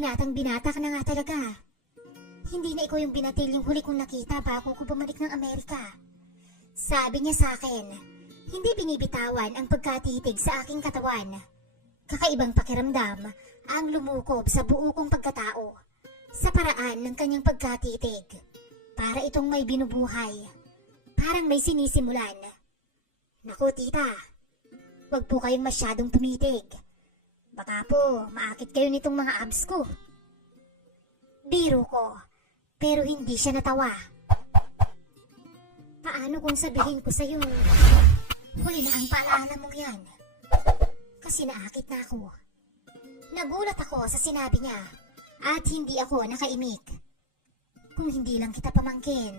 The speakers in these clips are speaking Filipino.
binatang-binata ka na nga talaga. Hindi na ikaw yung binatil yung huli kong nakita bago ko bumalik ng Amerika. Sabi niya sa akin, hindi binibitawan ang pagkatitig sa aking katawan. Kakaibang pakiramdam ang lumukob sa buo kong pagkatao sa paraan ng kanyang pagkatitig. Para itong may binubuhay. Parang may sinisimulan. Naku tita, wag po kayong masyadong tumitig. Baka po maakit kayo nitong mga abs ko. Biro ko, pero hindi siya natawa. Paano kung sabihin ko sa'yo, huli na ang paalaala mong yan? Kasi naakit na ako. Nagulat ako sa sinabi niya at hindi ako nakaimik. Kung hindi lang kita pamangkin,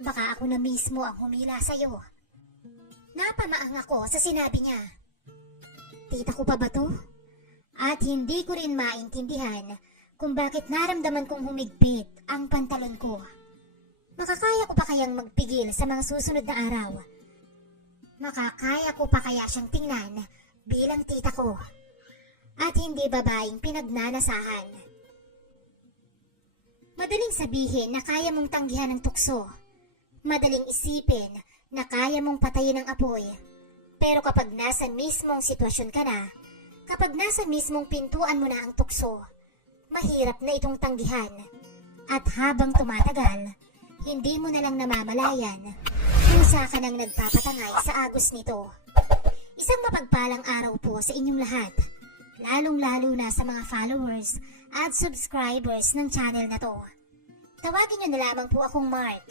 baka ako na mismo ang humila sa'yo. Napamaang ako sa sinabi niya. Tita ko pa ba to? At hindi ko rin maintindihan kung bakit naramdaman kong humigpit ang pantalon ko. Makakaya ko pa kayang magpigil sa mga susunod na araw? Makakaya ko pa kaya siyang tingnan bilang tita ko? At hindi babaeng pinagnanasahan? Madaling sabihin na kaya mong tanggihan ng tukso. Madaling isipin na kaya mong patayin ang apoy. Pero kapag nasa mismong sitwasyon ka na, kapag nasa mismong pintuan mo na ang tukso, mahirap na itong tanggihan. At habang tumatagal, hindi mo na lang namamalayan, kusa ka nang nagpapatangay sa agos nito. Isang mapagpalang araw po sa inyong lahat, lalong-lalo na sa mga followers at subscribers ng channel na to. Tawagin nyo na lamang po akong Mark,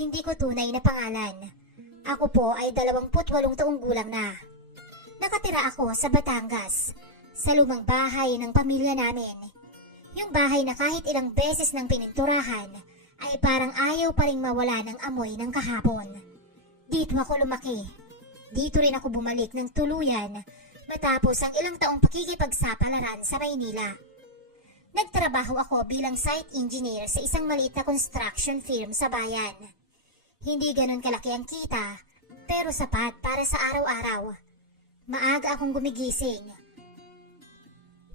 hindi ko tunay na pangalan. Ako po ay 28 taong gulang na. Nakatira ako sa Batangas, sa lumang bahay ng pamilya namin. Yung bahay na kahit ilang beses nang pininturahan, ay parang ayaw pa ring mawala ng amoy ng kahapon. Dito ako lumaki. Dito rin ako bumalik ng tuluyan matapos ang ilang taong pakikipagsapalaran sa Maynila. Nagtrabaho ako bilang site engineer sa isang maliit na construction firm sa bayan. Hindi ganun kalaki ang kita, pero sapat para sa araw-araw. Maaga akong gumigising.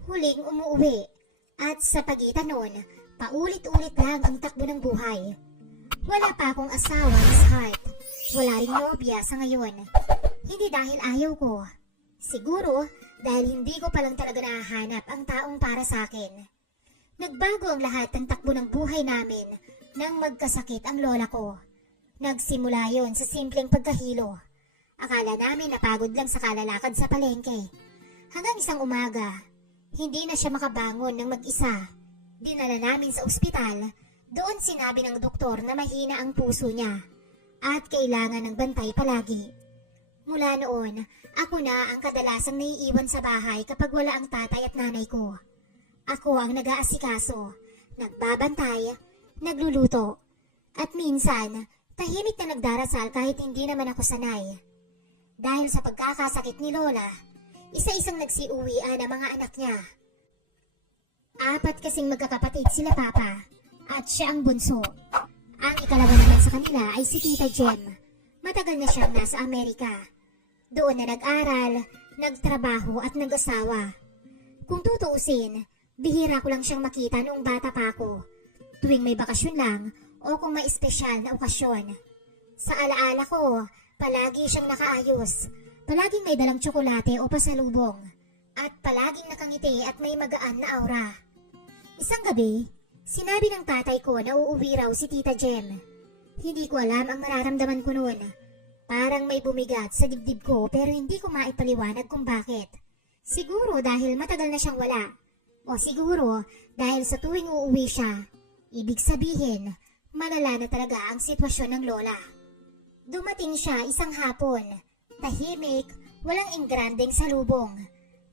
Huling umuwi, at sa pagitan nun, paulit-ulit lang ang takbo ng buhay. Wala pa akong asawa, Miss Hart. Wala ring nobya sa ngayon. Hindi dahil ayaw ko. Siguro dahil hindi ko palang talaga nahahanap ang taong para sa akin. Nagbago ang lahat ng takbo ng buhay namin nang magkasakit ang lola ko. Nagsimula yon sa simpleng pagkahilo. Akala namin napagod lang sa kalalakad sa palengke. Hanggang isang umaga, hindi na siya makabangon ng mag-isa. Dinala namin sa ospital. Doon sinabi ng doktor na mahina ang puso niya at kailangan ng bantay palagi. Mula noon, ako na ang kadalasang naiiwan sa bahay kapag wala ang tatay at nanay ko. Ako ang nag-aasikaso, nagbabantay, nagluluto, at minsan, tahimik na nagdarasal kahit hindi naman ako sanay. Dahil sa pagkakasakit ni Lola, isa-isang nagsiuwian ang mga anak niya. 4 kasing magkakapatid sila Papa, at siya ang bunso. Ang ikalawa naman sa kanila ay si Tita Jem. Matagal na siyang nasa Amerika. Doon na nag-aral, nagtrabaho at nag-asawa. Kung tutuusin, bihira ko lang siyang makita noong bata pa ako. Tuwing may bakasyon lang o kung may espesyal na okasyon. Sa alaala ko, palagi siyang nakaayos. Palaging may dalang tsokolate o pasalubong. At palaging nakangiti at may magaan na aura. Isang gabi, sinabi ng tatay ko na uuwi raw si Tita Jem. Hindi ko alam ang mararamdaman ko noon. Parang may bumigat sa dibdib ko pero hindi ko maipaliwanag kung bakit. Siguro dahil matagal na siyang wala. O siguro dahil sa tuwing uuwi siya. Ibig sabihin, malala na talaga ang sitwasyon ng lola. Dumating siya isang hapon. Tahimik, walang ingrandeng salubong.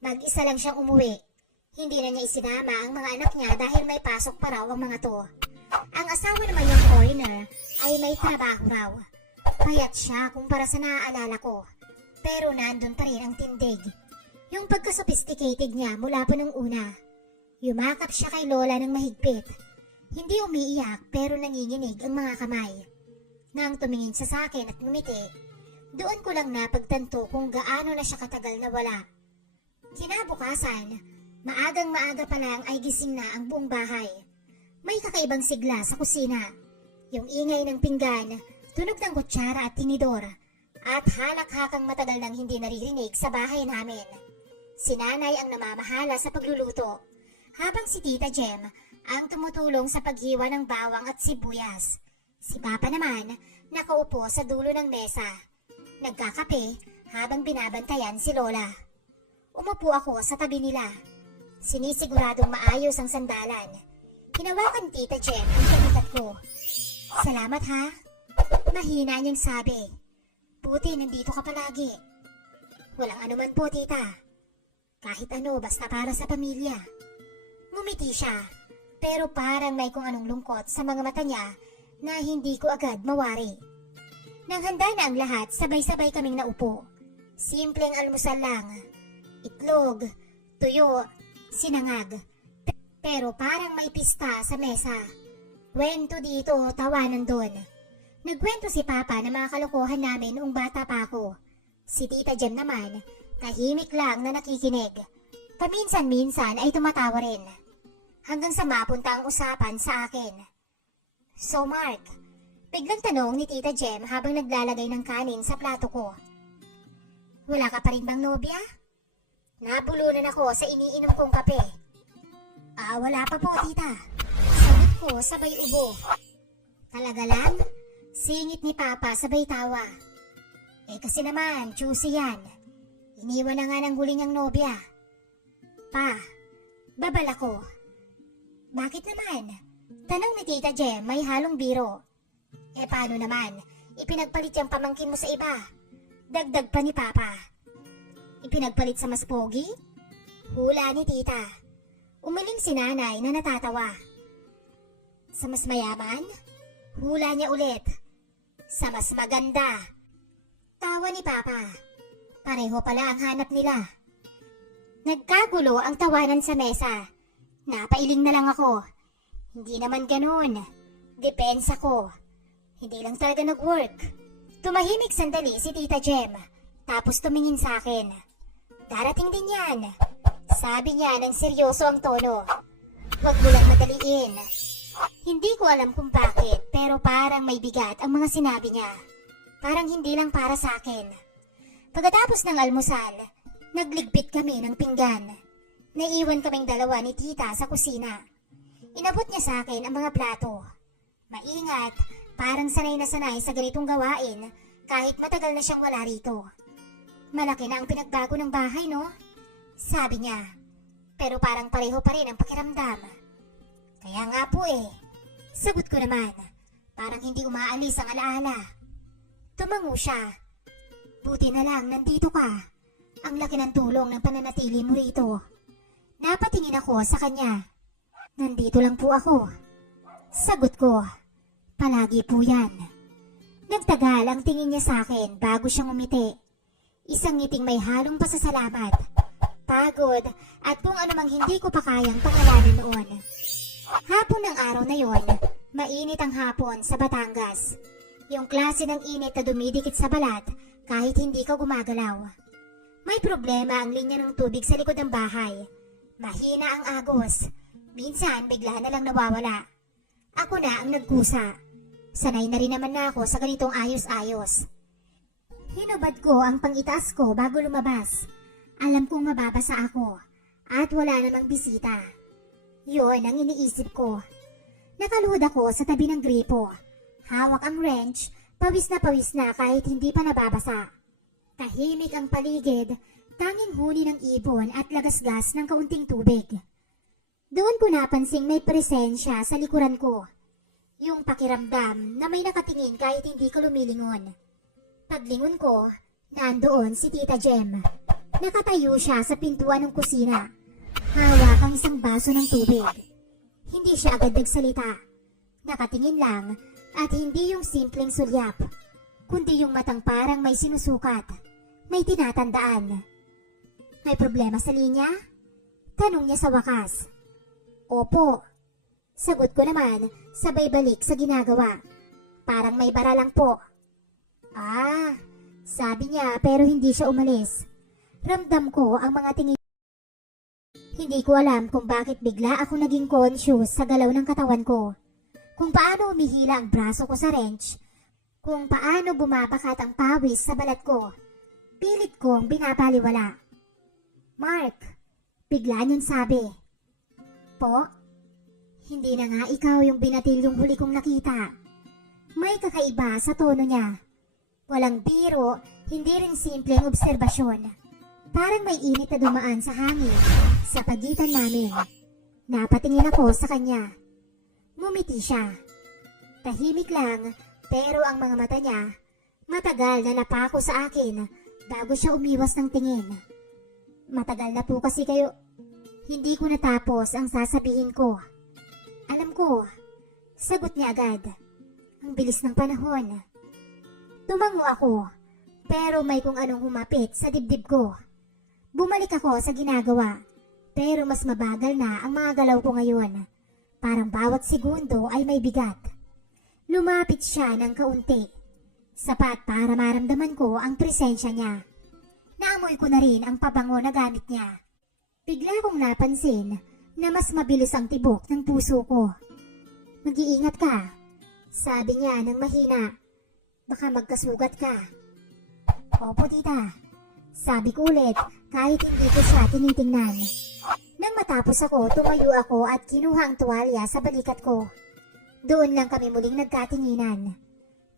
Mag-isa lang siyang umuwi. Hindi na niya isinama ang mga anak niya dahil may pasok pa raw ang mga to. Ang asawa naman yung foreigner ay may trabaho raw. Payat siya kumpara sa naaalala ko. Pero nandun pa rin ang tindig. Yung pagka-sophisticated niya mula pa nung una. Yumakap siya kay Lola ng mahigpit. Hindi umiiyak pero nanginginig ang mga kamay. Nang tumingin siya sa akin at ngumiti, doon ko lang napagtanto kung gaano na siya katagal na wala. Kinabukasan, Maagang-maaga pa lang ay gising na ang buong bahay. May kakaibang sigla sa kusina. Yung ingay ng pinggan, tunog ng kutsara at tinidor, at halak-hakang matagal nang hindi naririnig sa bahay namin. Si nanay ang namamahala sa pagluluto, habang si Tita Jem ang tumutulong sa paghiwa ng bawang at sibuyas. Si Papa naman nakaupo sa dulo ng mesa, nagkakape habang binabantayan si Lola. Umupo ako sa tabi nila. Sinisiguradong maayos ang sandalan. Hinawakan Tita Jem ang kabikat ko. Salamat ha. Mahina niyang sabi. Buti nandito ka palagi. Walang anuman po, tita. Kahit ano, basta para sa pamilya. Ngumiti siya, pero parang may kung anong lungkot sa mga mata niya na hindi ko agad mawari. Nang handa na ang lahat, sabay-sabay kaming naupo. Simpleng almusal lang. Itlog, tuyo, sinangag. Pero parang may pista sa mesa. Kwento dito, tawanan doon. Nagkwento si Papa ng mga kalokohan namin noong bata pa ako. Si Tita Jem naman, tahimik lang na nakikinig. Paminsan-minsan ay tumatawa rin. Hanggang sa mapunta ang usapan sa akin. So Mark, biglang tanong ni Tita Jem habang naglalagay ng kanin sa plato ko. Wala ka pa rin bang nobya? Nabulunan ako sa iniinom kong kape. Wala pa po, tita. Sagot ko sabay ubo. Talaga lang? Singit ni Papa sabay tawa. Kasi naman, choosy yan. Iniwan na nga ng huling ang nobya. Pa, babala ko. Bakit naman? Tanong ni Tita Jem may halong biro. Paano naman? Ipinagpalit yung pamangkin mo sa iba. Dagdag pa ni Papa. Ipinagpalit sa mas pogi? Hula ni Tita. Umiling si nanay na natatawa. Sa mas mayaman? Hula niya ulit. Sa mas maganda. Tawa ni Papa. Pareho pala ang hanap nila. Nagkagulo ang tawanan sa mesa. Napailing na lang ako. Hindi naman ganun. Depensa ko. Hindi lang talaga nag-work. Tumahimik sandali si Tita Jem. Tapos tumingin sa akin. Darating din yan. Sabi niya ng seryoso ang tono. Huwag mo lang madaliin. Hindi ko alam kung bakit, pero parang may bigat ang mga sinabi niya. Parang hindi lang para sa akin. Pagkatapos ng almusal, nagligpit kami ng pinggan. Naiwan kaming dalawa ni tita sa kusina. Inabot niya sa akin ang mga plato. Maingat, parang sanay na sanay sa ganitong gawain kahit matagal na siyang wala rito. Malaki na ang pinagbago ng bahay, no? Sabi niya. Pero parang pareho pa rin ang pakiramdam. Kaya nga po Sagot ko naman. Parang hindi umaalis ang alaala. Tumango siya. Buti na lang nandito ka. Ang laki ng tulong ng pananatili mo rito. Napatingin ako sa kanya. Nandito lang po ako. Sagot ko. Palagi po yan. Nagtagal ang tingin niya sa akin bago siyang umiti. Isang ngiting may halong pasasalamat, pagod at kung anumang hindi ko pa kayang pangalanan noon. Hapon ng araw na yon, mainit ang hapon sa Batangas. Yung klase ng init na dumidikit sa balat kahit hindi ka gumagalaw. May problema ang linya ng tubig sa likod ng bahay. Mahina ang agos. Minsan bigla na lang nawawala. Ako na ang nagkusa. Sanay na rin naman na ako sa ganitong ayos-ayos. Hinubad ko ang pangitaas ko bago lumabas. Alam kong mababasa ako at wala namang bisita. Yun ang iniisip ko. Nakaluhod ako sa tabi ng gripo. Hawak ang wrench, pawis na kahit hindi pa nababasa. Tahimik ang paligid, tanging huni ng ibon at lagasgas ng kaunting tubig. Doon ko napansing may presensya sa likuran ko. Yung pakiramdam na may nakatingin kahit hindi ka lumilingon. Paglingon ko, nandoon si Tita Jem. Nakatayo siya sa pintuan ng kusina. Hawak ang isang baso ng tubig. Hindi siya agad nagsalita. Nakatingin lang at hindi yung simpleng sulyap, kundi yung matang parang may sinusukat, may tinatandaan. May problema sa linya? Tanong niya sa wakas. Opo. Sagot ko naman, sabay balik sa ginagawa. Parang may bara lang po. Sabi niya pero hindi siya umalis. Ramdam ko ang mga tingin. Hindi ko alam kung bakit bigla ako naging conscious sa galaw ng katawan ko. Kung paano umihila ang braso ko sa wrench. Kung paano bumabakat ang pawis sa balat ko. Pilit kong binabaliwala. Mark, bigla niyang sabi. Po? Hindi na nga ikaw yung binatil yung huli kong nakita. May kakaiba sa tono niya. Walang biro, hindi rin simpleng obserbasyon. Parang may init na dumaan sa hangin sa pagitan namin. Napatingin ako sa kanya. Ngumiti siya. Tahimik lang, pero ang mga mata niya, matagal na napako sa akin bago siya umiwas ng tingin. Matagal na po kasi kayo. Hindi ko natapos ang sasabihin ko. Alam ko, sagot niya agad. Ang bilis ng panahon. Tumango ako, pero may kung anong humapit sa dibdib ko. Bumalik ako sa ginagawa, pero mas mabagal na ang mga galaw ko ngayon. Parang bawat segundo ay may bigat. Lumapit siya ng kaunti. Sapat para maramdaman ko ang presensya niya. Naamoy ko na rin ang pabango na gamit niya. Bigla kong napansin na mas mabilis ang tibok ng puso ko. Mag-iingat ka, sabi niya ng mahina. Baka magkasugat ka. Opo, tita. Sabi ko ulit kahit hindi ko siya tinitingnan. Nang matapos ako, tumayo ako at kinuha ang tuwalya sa balikat ko. Doon lang kami muling nagkatinginan.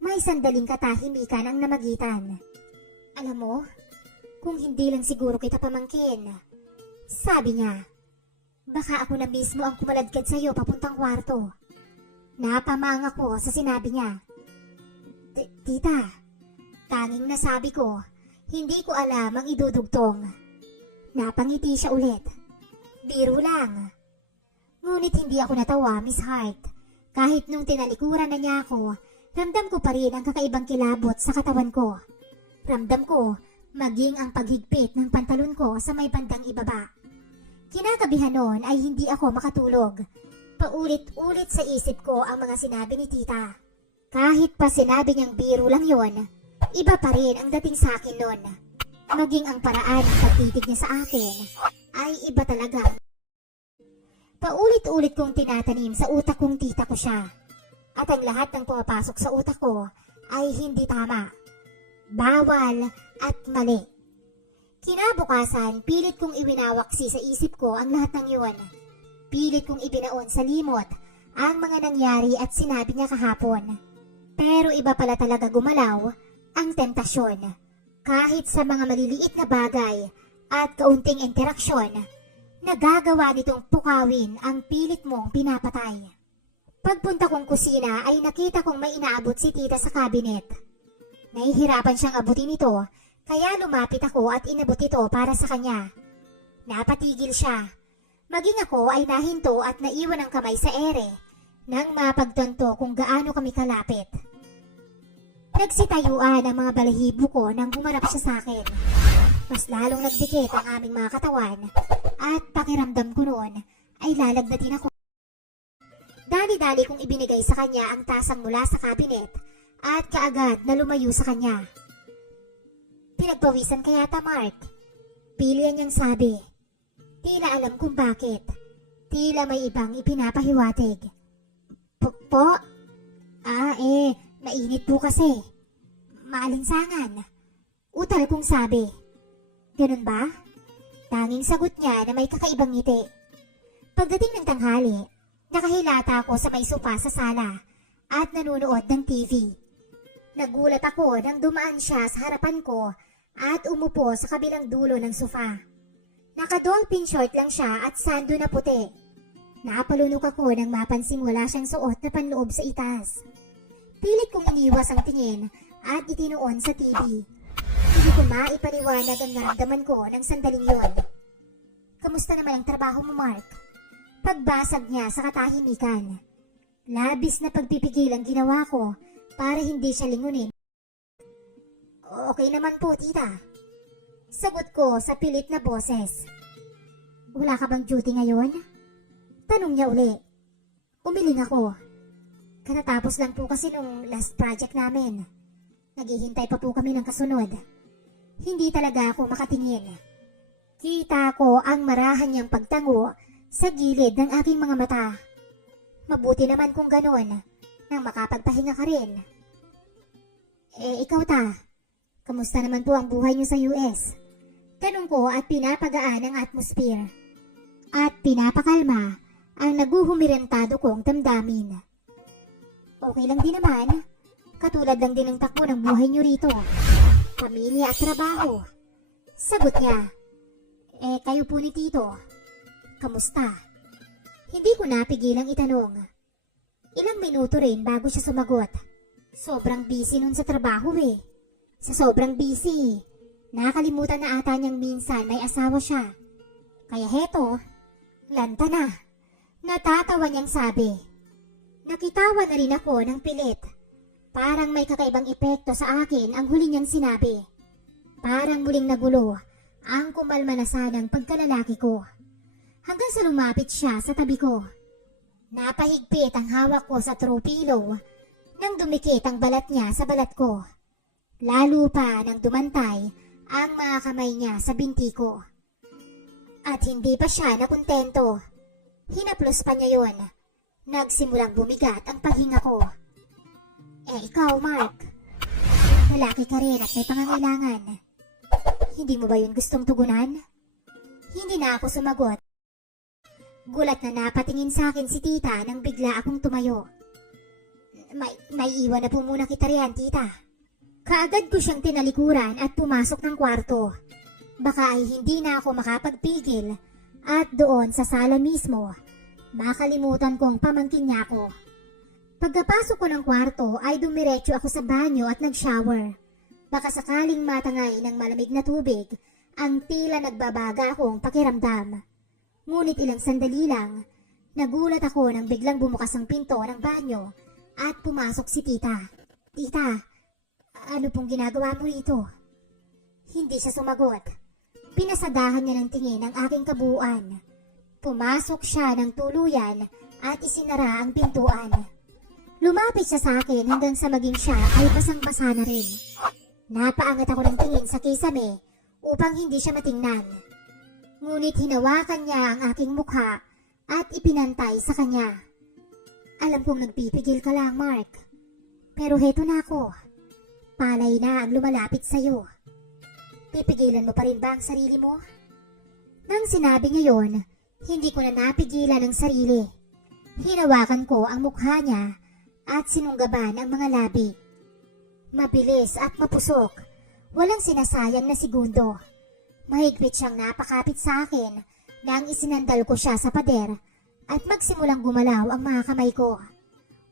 May sandaling katahimikan ang namagitan. Alam mo, kung hindi lang siguro kita pamangkin, sabi niya, baka ako na mismo ang kumaladkad sa iyo papuntang kwarto. Napamang ako sa sinabi niya. Tita, tanging nasabi ko, hindi ko alam ang idudugtong. Napangiti siya ulit. Biro lang. Ngunit hindi ako natawa, Miss Hart. Kahit nung tinalikuran na niya ako, ramdam ko pa rin ang kakaibang kilabot sa katawan ko. Ramdam ko maging ang paghigpit ng pantalon ko sa may bandang ibaba. Kinakabihan noon ay hindi ako makatulog. Paulit-ulit sa isip ko ang mga sinabi ni tita. Kahit pa sinabi niyang biro lang yon, iba pa rin ang dating sa akin noon. Maging ang paraan ng pagtitig niya sa akin ay iba talaga. Paulit-ulit kong tinatanim sa utak kong tita ko siya. At ang lahat ng pumapasok sa utak ko ay hindi tama. Bawal at mali. Kinabukasan, pilit kong iwinawaksi sa isip ko ang lahat ng yun. Pilit kong ibinaon sa limot ang mga nangyari at sinabi niya kahapon. Pero iba pala talaga gumalaw ang tentasyon. Kahit sa mga maliliit na bagay at kaunting interaksyon, nagagawa nitong pukawin ang pilit mong pinapatay. Pagpunta kong kusina ay nakita kong may inaabot si tita sa cabinet. Nahihirapan siyang abutin ito, kaya lumapit ako at inabot ito para sa kanya. Napatigil siya. Maging ako ay nahinto at naiwan ang kamay sa ere nang mapagtanto kung gaano kami kalapit. Nagsitayuan ang mga balahibo ko nang humarap siya sa akin. Mas lalong nagdikit ang aming mga katawan at pakiramdam ko noon ay lalagnatin ako. Dali-dali kong ibinigay sa kanya ang tasang mula sa kabinet at kaagad na lumayo sa kanya. Pinagpawisan kaya ta, Mark? Pilihan niyang sabi. Tila alam kung bakit. Tila may ibang ipinapahiwatig. Po? Mainit po kasi. Maalinsangan. Utal kong sabi. Ganun ba? Tanging sagot niya na may kakaibang ngiti. Pagdating ng tanghali, nakahilata ako sa may sofa sa sala at nanunood ng TV. Nagulat ako nang dumaan siya sa harapan ko at umupo sa kabilang dulo ng sofa. Naka-dolphin short lang siya at sando na puti. Napalunok ako nang mapansing wala siyang suot na panloob sa itas. Pilit kong iniwas ang tingin at itinoon sa TV. Hindi ko maipaliwanag ang naramdaman ko ng sandaling yon. Kamusta naman ang trabaho mo, Mark? Pagbasag niya sa katahimikan. Labis na pagpipigil ang ginawa ko para hindi siya lingunin. Okay naman po, tita. Sagot ko sa pilit na boses. Wala ka bang duty ngayon? Tanong niya uli. Umiling ako. Katatapos lang po kasi nung last project namin. Naghihintay pa po kami ng kasunod. Hindi talaga ako makatingin. Kita ko ang marahan niyang pagtango sa gilid ng aking mga mata. Mabuti naman kung ganon, nang makapagpahinga ka rin. Ikaw ta, kamusta naman po ang buhay niyo sa US? Tanong ko at pinapagaan ang atmosphere. At pinapakalma ang naguhumirentado kong damdamin. Okay lang din naman, katulad lang din ng takbo ng buhay niyo rito. Pamilya at trabaho. Sagot niya. Kayo po ni Tito, kamusta? Hindi ko napigilang itanong. Ilang minuto rin bago siya sumagot. Sobrang busy nun sa trabaho eh. Sa sobrang busy, nakalimutan na ata niyang minsan may asawa siya. Kaya heto, lanta na. Natatawa niyang sabi. Nakitawa na rin ako ng pilit. Parang may kakaibang epekto sa akin ang huli niyang sinabi. Parang muling nagulo ang kumalma na sanang pagkalalaki ko. Hanggang sa lumapit siya sa tabi ko. Napahigpit ang hawak ko sa throw pillow nang dumikit ang balat niya sa balat ko. Lalo pa nang dumantay ang mga kamay niya sa binti ko. At hindi pa siya nakontento. Hinaplos pa niya yon. Nagsimulang bumigat ang paghinga ko. Ikaw, Mark. Lalaki ka rin at may pangangailangan. Hindi mo ba yun gustong tugunan? Hindi na ako sumagot. Gulat na napatingin sa akin si tita nang bigla akong tumayo. May iwan na po muna kita riyan, tita. Kaagad ko siyang tinalikuran at pumasok ng kwarto. Baka ay hindi na ako makapagpigil at doon sa sala mismo, makalimutan kong pamangkin niya ako. Pagkapasok ko ng kwarto ay dumiretso ako sa banyo at nag-shower. Baka sakaling matangay ng malamig na tubig ang tila nagbabaga akong pakiramdam. Ngunit ilang sandali lang, nagulat ako nang biglang bumukas ang pinto ng banyo at pumasok si tita. Tita, ano pong ginagawa mo rito? Hindi siya sumagot. Pinasadahan niya ng tingin ang aking kabuuan. Pumasok siya ng tuluyan at isinara ang pintuan. Lumapit siya sa akin hanggang sa maging siya ay basang-basa na rin. Napaangat ako ng tingin sa kisame upang hindi siya matingnan. Ngunit hinawakan niya ang aking mukha at ipinantay sa kanya. Alam kong nagpipigil ka lang, Mark. Pero heto na ako. Palay na ang lumalapit sa'yo. Pipigilan mo pa rin ba ang sarili mo? Nang sinabi niya yon, hindi ko na napigilan ang sarili. Hinawakan ko ang mukha niya at sinunggaban ang mga labi. Mabilis at mapusok, walang sinasayang na segundo. Mahigpit siyang napakapit sa akin nang isinandal ko siya sa pader at magsimulang gumalaw ang mga kamay ko.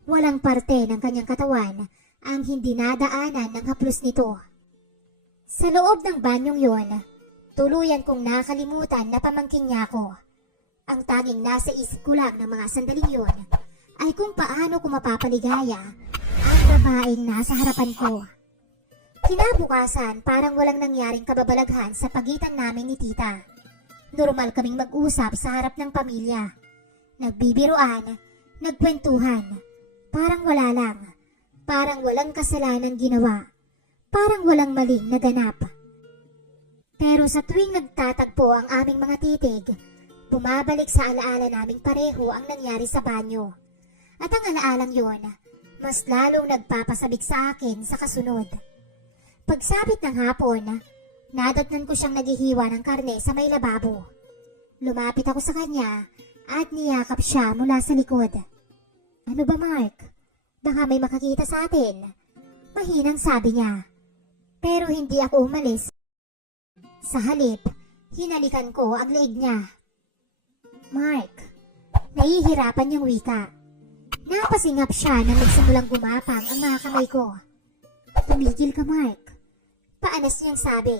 Walang parte ng kanyang katawan ang hindi nadaanan ng haplos nito. Sa loob ng banyong yon, tuluyan kong nakalimutan na pamangkin niya ako. Ang tanging nasa isip ko lang ng mga sandaling yon ay kung paano ko mapapaligaya ang babaeng nasa harapan ko. Kinabukasan, parang walang nangyaring kababalaghan sa pagitan namin ni tita. Normal kaming mag-usap sa harap ng pamilya. Nagbibiruan, nagkwentuhan. Parang wala lang. Parang walang kasalanan ginawa. Parang walang maling naganap. Pero sa tuwing nagtatagpo ang aming mga titig, bumabalik sa alaala naming pareho ang nangyari sa banyo. At ang alaalang yon, mas lalong nagpapasabik sa akin sa kasunod. Pagsapit ng hapon, nadatnan ko siyang naghihiwa ng karne sa may lababo. Lumapit ako sa kanya at niyakap siya mula sa likod. Ano ba, Mark? Baka may makakita sa atin. Mahinang sabi niya. Pero hindi ako umalis. Sa halip, hinalikan ko ang leeg niya. Mark, nahihirapan niyang wika. Napasingap siya nang nagsimulang gumapang ang mga kamay ko. Tumigil ka, Mark. Paanas niyang sabi.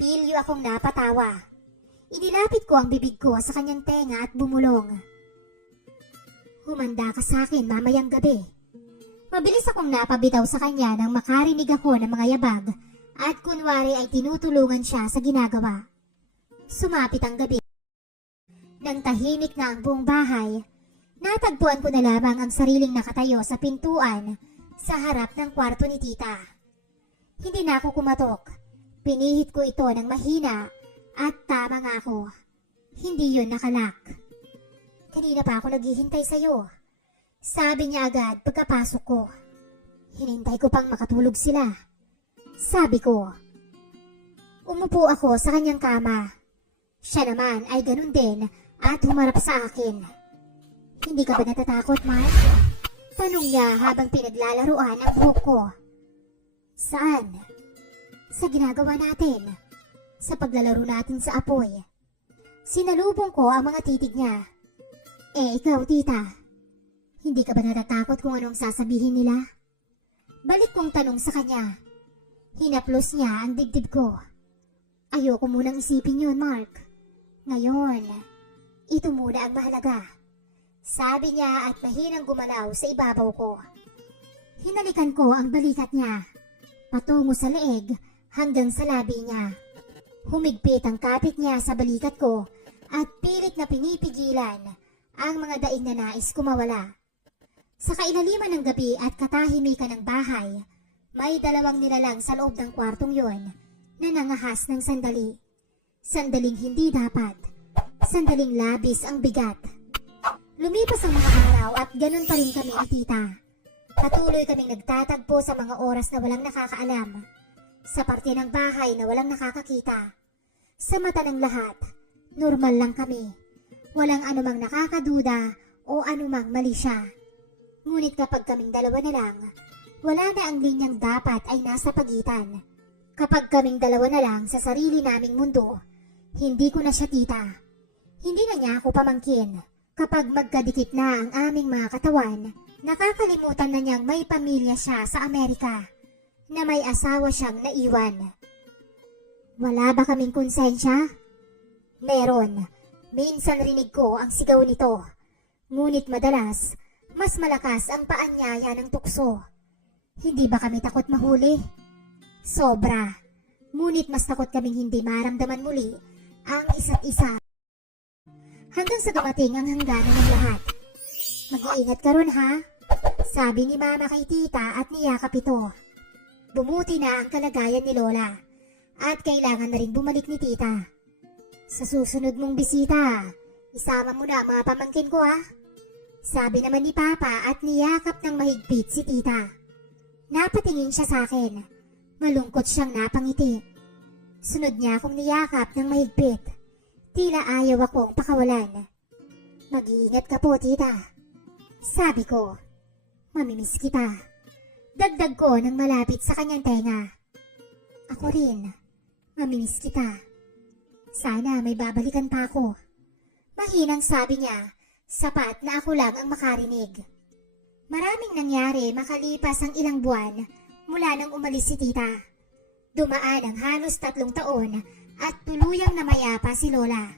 Pilyo akong napatawa. Inilapit ko ang bibig ko sa kanyang tenga at bumulong. Humanda ka sa akin mamayang gabi. Mabilis akong napabitaw sa kanya nang makarinig ako ng mga yabag at kunwari ay tinutulungan siya sa ginagawa. Sumapit ang gabi. Nang tahimik na ang buong bahay, natagpuan ko na lamang ang sariling nakatayo sa pintuan sa harap ng kwarto ni tita. Hindi na ako kumatok. Pinihit ko ito ng mahina At tama nga ako, hindi yun nakalak. Kanina pa ako naghihintay sa'yo. Sabi niya agad pagkapasok ko. Hinintay ko pang makatulog sila. Sabi ko. Umupo ako sa kanyang kama. Siya naman ay ganun din at humarap sa akin. Hindi ka ba natatakot, Mark? Tanong niya habang pinaglalaruan ang buhok ko. Saan? Sa ginagawa natin. Sa paglalaro natin sa apoy. Sinalubong ko ang mga titig niya. Ikaw, tita. Hindi ka ba natatakot kung anong sasabihin nila? Balik kong tanong sa kanya. Hinaplos niya ang dibdib ko. Ayoko munang isipin yun, Mark. Ngayon, ito muna ang mahalaga. Sabi niya at mahinang gumalaw sa ibabaw ko. Hinalikan ko ang balikat niya. Patungo sa leeg hanggang sa labi niya. Humigpit ang kapit niya sa balikat ko at pilit na pinipigilan ang mga daing na nais ko mawala. Sa kailaliman ng gabi at katahimikan ng bahay, may dalawang nilalang sa loob ng kwartong yon na nangahas ng sandali. Sandaling hindi dapat. Sandaling labis ang bigat. Lumipas ang mga araw at ganun pa rin kami ni tita. Patuloy kaming nagtatagpo sa mga oras na walang nakakaalam. Sa parte ng bahay na walang nakakakita. Sa mata ng lahat, normal lang kami. Walang anumang nakakaduda o anumang mali siya. Ngunit kapag kaming dalawa na lang, wala na ang linyang dapat ay nasa pagitan. Kapag kaming dalawa na lang sa sarili naming mundo, hindi ko na siya tita. Hindi na niya ako pamangkin. Kapag magkadikit na ang aming mga katawan, nakakalimutan na niyang may pamilya siya sa Amerika, na may asawa siyang naiwan. Wala ba kaming konsensya? Meron. Minsan rinig ko ang sigaw nito. Ngunit madalas, mas malakas ang paanyaya ng tukso. Hindi ba kami takot mahuli? Sobra. Ngunit mas takot kaming hindi maramdaman muli ang isa't isa. Hanggang sa dumating ang hangganan ng lahat. Mag-iingat ka ron, ha? Sabi ni Mama kay Tita at niyakap ito. Bumuti na ang kalagayan ni Lola at kailangan na rin bumalik ni Tita. Sa susunod mong bisita, isama mo na ang mga pamangkin ko, ha? Sabi naman ni Papa at niyakap ng mahigpit si Tita. Napatingin siya sa akin. Malungkot siyang napangiti. Sunod niya akong niyakap ng mahigpit. Tila ayaw akong pakawalan. Mag-iingat ka po, Tita. Sabi ko, mamimiss kita. Dagdag ko ng malapit sa kanyang tenga. Ako rin, mamimiss kita. Sana may babalikan pa ako. Mahinang sabi niya, sapat na ako lang ang makarinig. Maraming nangyari makalipas ang ilang buwan mula nang umalis si Tita. Dumaan ang halos 3 taon at tuluyang namayapa si Lola.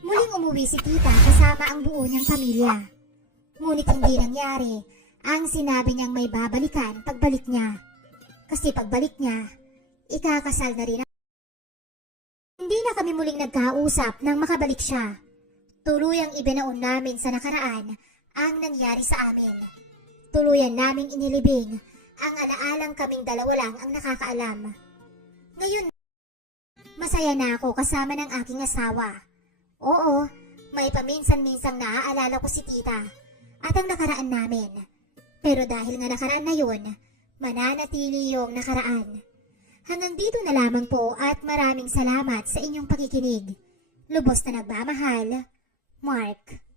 Muling umuwi si Tita kasama ang buo niyang pamilya. Ngunit hindi nangyari ang sinabi niyang may babalikan pagbalik niya. Kasi pagbalik niya, ikakasal na rin. Hindi na kami muling nagkausap nang makabalik siya. Tuluyang ibinaon namin sa nakaraan ang nangyari sa amin. Tuluyan naming inilibing ang alaalang kaming dalawa lang ang nakakaalam. Ngayon, masaya na ako kasama ng aking asawa. Oo, may paminsan-minsang naaalala ko si Tita at ang nakaraan namin. Pero dahil nga nakaraan na yun, mananatili yung nakaraan. Hanggang dito na lamang po at maraming salamat sa inyong pakikinig. Lubos na nagmamahal, Mark.